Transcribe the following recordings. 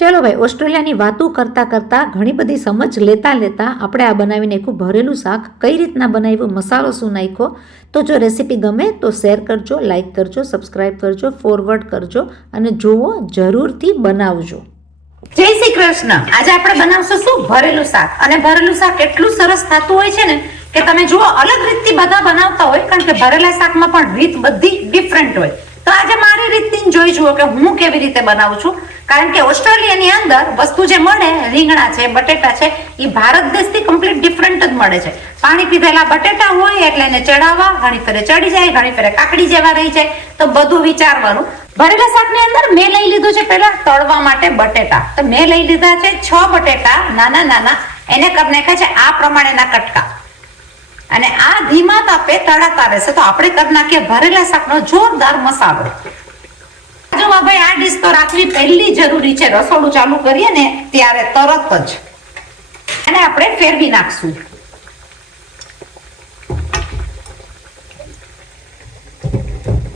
ચલો ભાઈ, ઓસ્ટ્રેલિયાની વાતો કરતાં કરતાં ઘણી બધી સમજ લેતા લેતા આપણે આ બનાવીને નાખ્યું ભરેલું શાક. કઈ રીતના બનાવ્યું, મસાલો શું નાખ્યો. તો જો રેસીપી ગમે તો શેર કરજો, લાઇક કરજો, સબસ્ક્રાઈબ કરજો, ફોરવર્ડ કરજો અને જુઓ, જરૂરથી બનાવજો. જય શ્રી કૃષ્ણ. આજે આપણે બનાવશું શું? ભરેલું શાક. અને ભરેલું શાક એટલું સરસ થતું હોય છે ને કે તમે જુઓ, અલગ રીતથી બધા બનાવતા હોય, કારણ કે ભરેલા શાકમાં પણ રીત બધી ડિફરન્ટ હોય. તો આજે મારી રીતથી જોઈ જુઓ કે હું કેવી રીતે બનાવું છું. કારણ કે ઓસ્ટ્રેલિયાની અંદર વસ્તુ જે મળે, રીંગણા છે, બટેટા છે, એ ભારત દેશથી કમ્પ્લીટ ડિફરન્ટ જ મળે છે. પાણી પીધેલા બટેટા હોય એટલે એને ચડાવવા, ઘણી ફેરે ચડી જાય, ઘણી ફેરે કાકડી જેવા રહી જાય, તો બધું વિચારવાનું. ભરેલા શાકની અંદર મેં લઈ લીધું છે પેલા તળવા માટે બટેટા. તો મેં લઈ લીધા છે 6 બટેટા નાના નાના, એને કરી નાખ્યા છે આ પ્રમાણેના કટકા. અને આ ધીમા તાપે તળાતા રહેશે. તો આપણે કરી નાખીએ ભરેલા શાકનો જોરદાર મસાલો. જો ભાઈ, આ ડીશ તો રાખવી પહેલી જરૂરી છે. રસોડું ચાલુ કરીએ ને ત્યારે તરત જ અને આપણે ફેરવી નાખશું.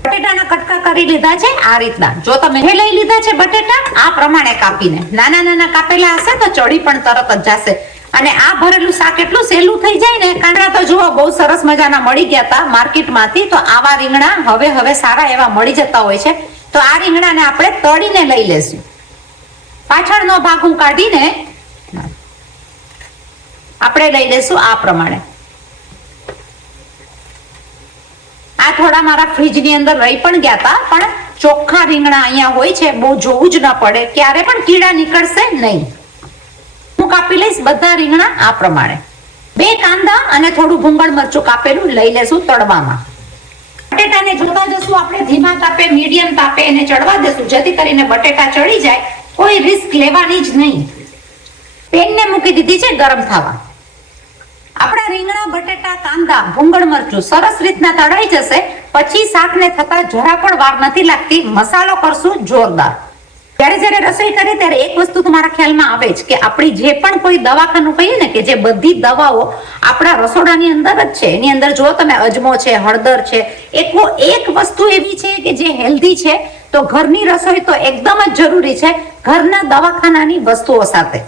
બટેટાના કટકા કરી લીધા છે આ રીતના. જો તમે લઈ લીધા છે બટેટા આ પ્રમાણે કાપીને, નાના નાના કાપેલા હશે તો ચડી પણ તરત જ જશે. અને આ ભરેલું શાક એટલું સહેલું થઈ જાય ને. કાંકરા તો જુઓ બહુ સરસ મજાના મળી ગયા હતા માર્કેટમાંથી. તો આવા રીંગણા હવે સારા એવા મળી જતા હોય છે. તો આ રીંગણાને આપણે તળીને લઈ લેશું. પાછળનો ભાગ હું કાઢીને આપણે લઈ લેશું આ પ્રમાણે. આ થોડા મારા ફ્રીજની અંદર રહી પણ ગયા હતા, પણ ચોખ્ખા રીંગણા અહીંયા હોય છે, બહુ જોવું જ ન પડે, ક્યારે પણ કીડા નીકળશે નહીં. હું કાપી લઈશ બધા રીંગણા આ પ્રમાણે. 2 કાંદા અને થોડું ભૂંગળ મરચું કાપેલું લઈ લેશું તળવામાં. બટેટાને જોતા જશું આપણે ધીમા તાપે, મીડિયમ તાપે એને ચડવા દેશું, જેથી કરીને બટેટા ચડી જાય. કોઈ રિસ્ક લેવાની જ નહીં. પેનને મૂકી દીધી છે ગરમ થવા. આપણા રીંગણા, બટેટા, કાંદા, ભૂંગળ મરચું સરસ રીતના તળાઈ જશે. પછી શાકને થતા જરા પણ વાર નથી લાગતી. મસાલો કરશું જોરદાર. જ્યારે રસોઈ કરીએ ત્યારે એક વસ્તુ તમારા ખ્યાલમાં આવે જ કે આપણી જે પણ કોઈ દવાખાનું કહીએ ને, કે જે બધી દવાઓ આપણા રસોડાની અંદર જ છે. એની અંદર જો તમે અજમો છે, હળદર છે, એક વસ્તુ એવી છે કે જે હેલ્ધી છે. તો ઘરની રસોઈ તો એકદમ જ જરૂરી છે ઘરના દવાખાનાની વસ્તુઓ સાથે.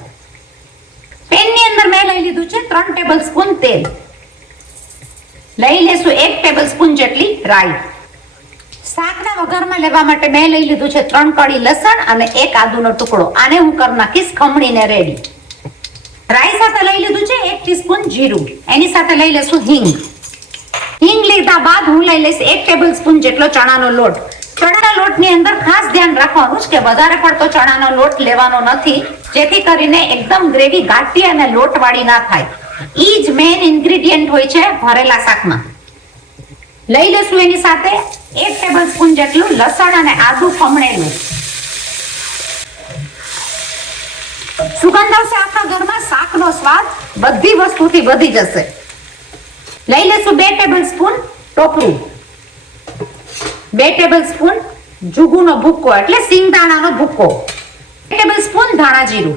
પેનની અંદર મેં લઈ લીધું છે 3 ટેબલ સ્પૂન તેલ. લઈ લેશું 1 ટેબલ સ્પૂન જેટલી રાઈ. શાકના વઘારમાં લેવા માટે મેં લઈ લીધું છે 3 કળી લસણ અને 1 આદુનો ટુકડો. આને હું કરી નાખીશ ખમણીને રેડી. રાઈ સાથે લઈ લીધું છે 1 ટીસ્પૂન જીરું. એની સાથે લઈ લેશું હિંગ. હિંગ લીધા બાદ હું લઈ લઈશ 1 ટેબલ સ્પૂન જેટલો ચણાનો લોટ. ચણાના લોટની અંદર ખાસ ધ્યાન રાખવાનું છે કે વધારે પડતો ચણાનો લોટ લેવાનો નથી, જેથી કરીને એકદમ ગ્રેવી ઘાટી અને લોટવાળી ના થાય. ઈ જ મેઇન ઇન્ગ્રેડિયન્ટ હોય છે ભરેલા શાકમાં. લઈ લેશું એની સાથે 1 ટેબલ સ્પૂન જેટલું લસણ અને આદુ ખમણેલું. સુગંધ આવશે આખા ઘરમાં. શાકનો સ્વાદ બધી વસ્તુથી વધી જશે. લઈ લેશું 2 ટેબલ સ્પૂન ટોપરું, 2 ટેબલ સ્પૂન જુગુનો ભૂક્કો એટલે સિંગદાણાનો ભૂક્કો, 2 ટેબલ સ્પૂન ધાણા જીરું,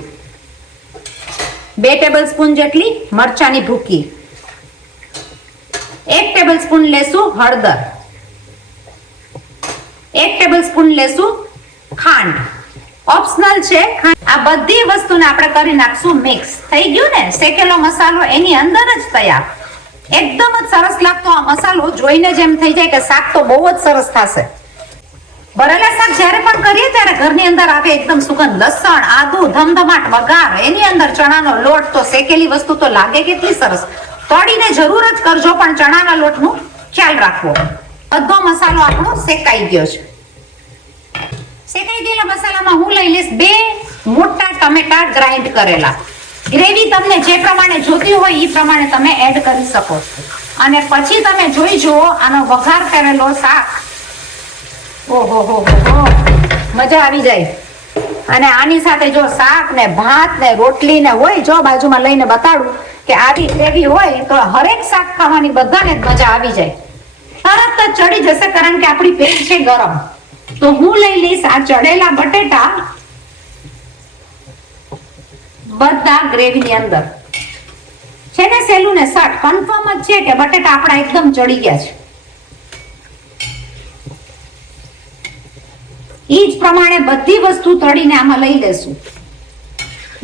2 ટેબલ સ્પૂન જેટલી મરચાની ભૂકી, 1 ટેબલ સ્પૂન લેશું હળદર, 1 ટેબલ સ્પૂન લેશું ખાંડ. ઓપ્શનલ છે. આ બધી વસ્તુને આપણે કરી નાખશું મિક્સ. થઈ ગયું ને? શેકેલો મસાલો એની અંદર જ તૈયાર. એકદમ જ સરસ લાગતો આ મસાલો. જોઈને જ એમ થઈ જાય કે શાક તો બહુ જ સરસ થશે. ભરેલા શાક જ્યારે પણ કરીએ ત્યારે ઘરની અંદર આવે એકદમ સુગંધ. લસણ, આદુ, ધમધમાટ વઘાર, એની અંદર ચણાનો લોટ. તો શેકેલી વસ્તુ તો લાગે કેટલી સરસ. તળીને જરૂર જ કરજો, પણ ચણાના લોટનું ખ્યાલ રાખવો. બધો મસાલો આપણો શેકાઈ ગયો છે. શેકાઈ ગયેલા મસાલામાં હું લઈ લઈશ 2 મોટા ટમેટા ગ્રાઇન્ડ કરેલા. ગ્રેવી તમને જે પ્રમાણે જોતી હોય એ પ્રમાણે તમે એડ કરી શકો. અને પછી તમે જોઈ જુઓ આનો વઘાર કરેલો શાક. ઓહો હો મજા આવી જાય. અને આની સાથે જો શાક ને ભાત ને રોટલી ને હોય, જો બાજુમાં લઈને બતાડું કે આવી ગ્રેવી હોય તો હરેક શાક ખાવાની બધાને જ મજા આવી જાય. તરત જ ચડી જશે, કારણ કે આપણી પેટ છે ગરમ. તો હું લઈ લઈશ આ ચડેલા બટેટા બધા ગ્રેવીની અંદર. છે ને સહેલું ને સટ. કન્ફર્મ જ છે કે બટેટા આપણા એકદમ ચડી ગયા છે. ઈ જ પ્રમાણે બધી વસ્તુ તળીને આમાં લઈ લેશું.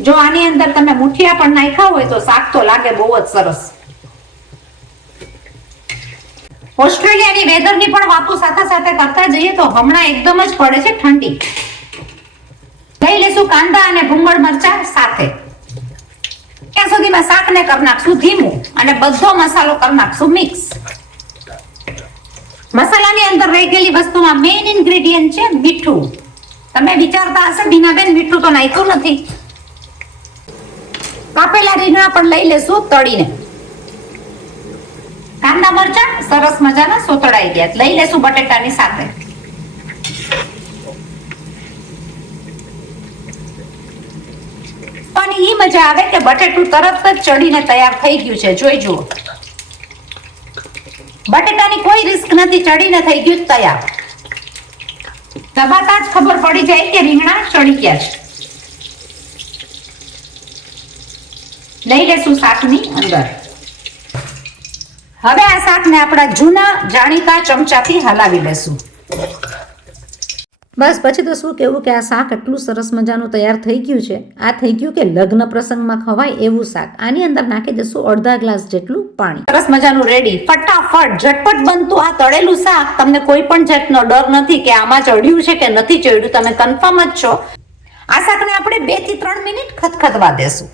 જો આની અંદર તમે મુઠિયા પણ નાખ્યા હોય તો શાક તો લાગે બહુ જ સરસ. ઓસ્ટ્રેલિયાની વેધરની પણ વાતો સાથે સાથે કરતા જઈએ તો હમણાં એકદમ જ પડે છે ઠંડી. લઈ લેશું કાંદા અને ભૂંગળ મરચા સાથે. ત્યાં સુધીમાં શાકને કરી નાખશું ધીમું અને બધો મસાલો કરી નાખશું મિક્સ. મસાલાની અંદર રહી ગયેલી વસ્તુમાં મેઇન ઇન્ગ્રેડિયન્ટ છે મીઠું. તમે વિચારતા હશે બીનાબેન મીઠું તો નાખ્યું નથી. કાપેલા રીંગણા પણ લઈ લેશું તળીને. કાંદા મરચા સરસ મજાના સોતળાઈ ગયા. લઈ લેશું બટેટાની સાથે. પણ ઈ મજા આવે કે બટેટું તરત જ ચડીને તૈયાર થઈ ગયું છે. જોઈ જુઓ, બટેટાની કોઈ રિસ્ક નથી, ચડીને થઈ ગયું તૈયાર. દબાતા જ ખબર પડી જાય કે રીંગણા ચડી ગયા છે. લઈ લેશું શાકની અંદર. હવે આ શાકને આપણા જૂના જાણીતા ચમચાથી હલાવી લેશું. બસ પછી તો શું કહેવું કે આ શાક એટલું સરસ મજાનું તૈયાર થઈ ગયું છે. આ થઈ ગયું કે લગ્ન પ્રસંગમાં ખવાય એવું શાક. આની અંદર નાખી દઈશું અડધા ગ્લાસ જેટલું પાણી. સરસ મજાનું રેડી, ફટાફટ ઝટપટ બનતું આ તળેલું શાક. તમને કોઈ પણ જાતનો ડર નથી કે આમાં ચડ્યું છે કે નથી ચડ્યું, તમે કન્ફર્મ જ છો. આ શાકને આપણે 2 થી 3 મિનિટ ખદખદવા દેશું.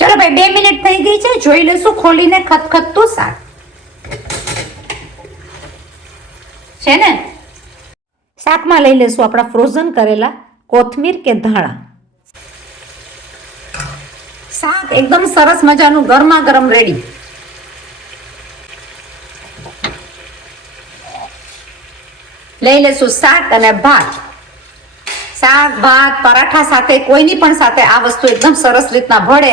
ચલો ભાઈ 2 મિનિટ થઈ ગઈ છે. જોઈ લેશું ખોલીને ખદખદતું શાક છે ને. શાકમાં લઈ લેશું આપણા ફ્રોઝન કરેલા કોથમીર કે ધાણા. શાક એકદમ સરસ મજાનું ગરમા ગરમ રેડી. લઈ લેશું શાક અને ભાત. શાક ભાત પરાઠા સાથે કોઈની પણ સાથે આ વસ્તુ એકદમ સરસ રીતના ભળે.